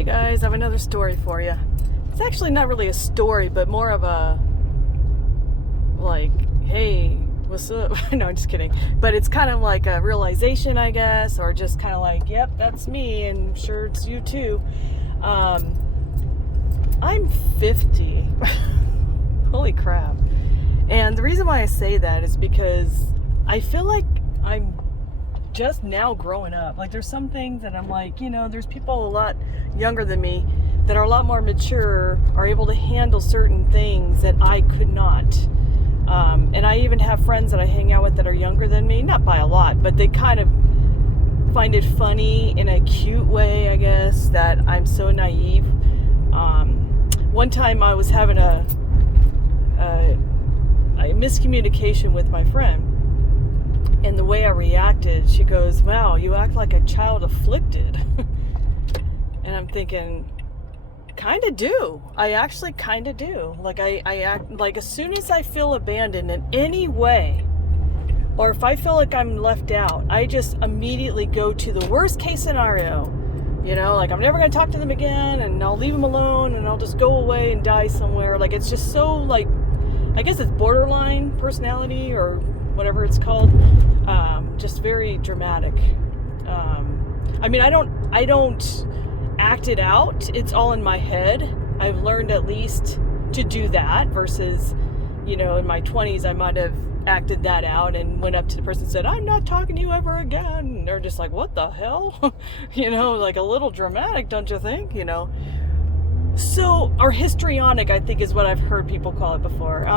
Hey guys, I have another story for you. It's actually not really a story, but more of a, like, hey, what's up? No, I'm just kidding. But it's kind of like a realization, I guess, or just kind of like, yep, that's me, and sure it's you too. I'm 50. Holy crap. And the reason why I say that is because I feel like I'm just now growing up. Like, there's some things that I'm like, there's people a lot younger than me that are a lot more mature, are able to handle certain things that I could not. And I even have friends that I hang out with that are younger than me, not by a lot, but they kind of find it funny in a cute way, I guess, that I'm so naive. One time I was having a miscommunication with my friend. And the way I reacted, she goes, wow, you act like a child afflicted. And I'm thinking, kind of do. I actually kind of do. Like, I act like as soon as I feel abandoned in any way, or if I feel like I'm left out, I just immediately go to the worst case scenario. Like, I'm never going to talk to them again, and I'll leave them alone, and I'll just go away and die somewhere. Like, it's just so, like, I guess it's borderline personality or whatever it's called. Just very dramatic. I don't act it out. It's all in my head. I've learned at least to do that versus, in my 20s, I might have acted that out and went up to the person and said, I'm not talking to you ever again. And they're just like, what the hell? Like a little dramatic, don't you think? So, or histrionic, I think is what I've heard people call it before.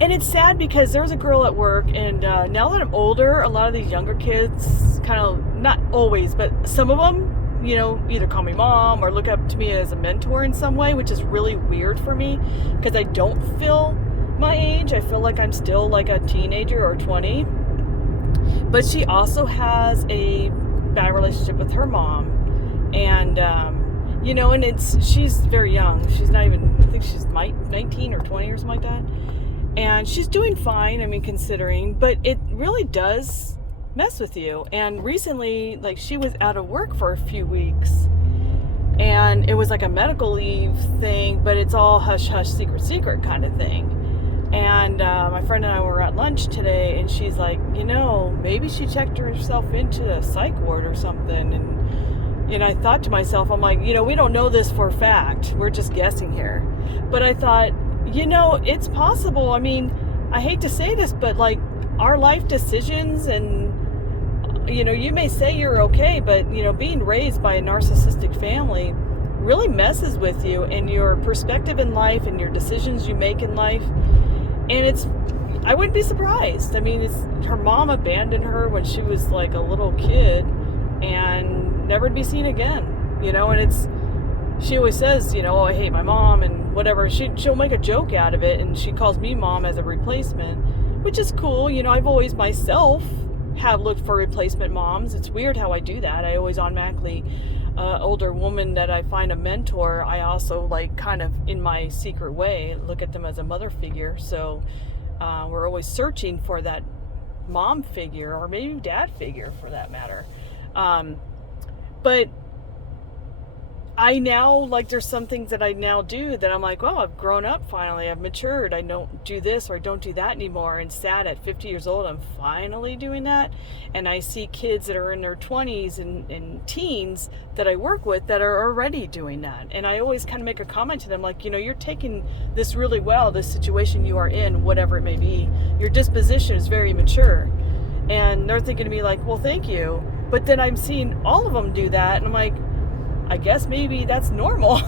And it's sad because there was a girl at work, and now that I'm older, a lot of these younger kids kind of, not always, but some of them, either call me mom or look up to me as a mentor in some way, which is really weird for me because I don't feel my age. I feel like I'm still like a teenager or 20. But she also has a bad relationship with her mom. And, and she's very young. She's not even, I think she's 19 or 20 or something like that. And she's doing fine, considering, but it really does mess with you. And recently, like, she was out of work for a few weeks, and it was like a medical leave thing, but it's all hush hush, secret kind of thing. And my friend and I were at lunch today, and she's like, maybe she checked herself into a psych ward or something. And I thought to myself, I'm like, we don't know this for a fact. We're just guessing here. But I thought, it's possible. I hate to say this, but like, our life decisions and, you may say you're okay, but, being raised by a narcissistic family really messes with you and your perspective in life and your decisions you make in life. And I wouldn't be surprised. Her mom abandoned her when she was like a little kid and never to be seen again, and she always says, oh, I hate my mom and whatever. She'll make a joke out of it, and she calls me mom as a replacement, which is cool. I've always myself have looked for replacement moms. It's weird how I do that. I always automatically, older woman that I find a mentor, I also like kind of in my secret way look at them as a mother figure. So we're always searching for that mom figure, or maybe dad figure for that matter. But I now, like, there's some things that I now do that I'm like, oh, I've grown up finally. I've matured. I don't do this or I don't do that anymore. And sad, at 50 years old, I'm finally doing that. And I see kids that are in their 20s and teens that I work with that are already doing that. And I always kind of make a comment to them like, you're taking this really well, this situation you are in, whatever it may be. Your disposition is very mature. And they're thinking to me like, well, thank you. But then I'm seeing all of them do that. And I'm like, I guess maybe that's normal.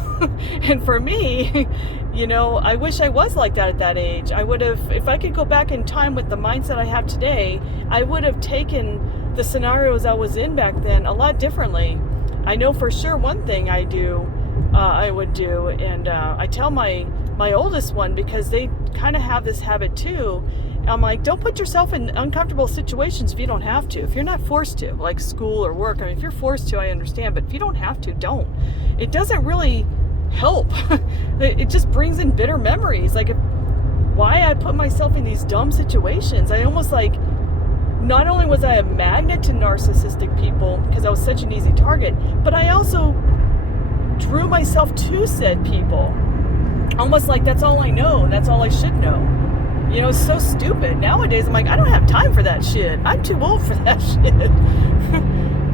And for me, I wish I was like that at that age. I would have, if I could go back in time with the mindset I have today, I would have taken the scenarios I was in back then a lot differently. I know for sure one thing I would do, and I tell my oldest one, because they kind of have this habit too. I'm like, don't put yourself in uncomfortable situations if you don't have to. If you're not forced to, like school or work. If you're forced to, I understand. But if you don't have to, don't. It doesn't really help. It just brings in bitter memories. Like, why I put myself in these dumb situations. I almost like, not only was I a magnet to narcissistic people because I was such an easy target, but I also drew myself to said people. Almost like that's all I know, and that's all I should know. You know, it's so stupid. Nowadays, I'm like, I don't have time for that shit. I'm too old for that shit.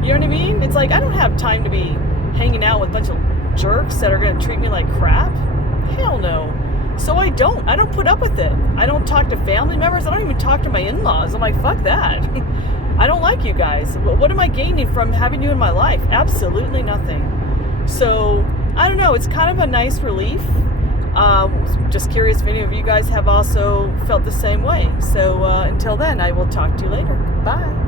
You know what I mean? It's like, I don't have time to be hanging out with a bunch of jerks that are going to treat me like crap. Hell no. So I don't put up with it. I don't talk to family members. I don't even talk to my in-laws. I'm like, fuck that. I don't like you guys. What am I gaining from having you in my life? Absolutely nothing. So, I don't know. It's kind of a nice relief. Just curious if any of you guys have also felt the same way. So, until then, I will talk to you later. Bye.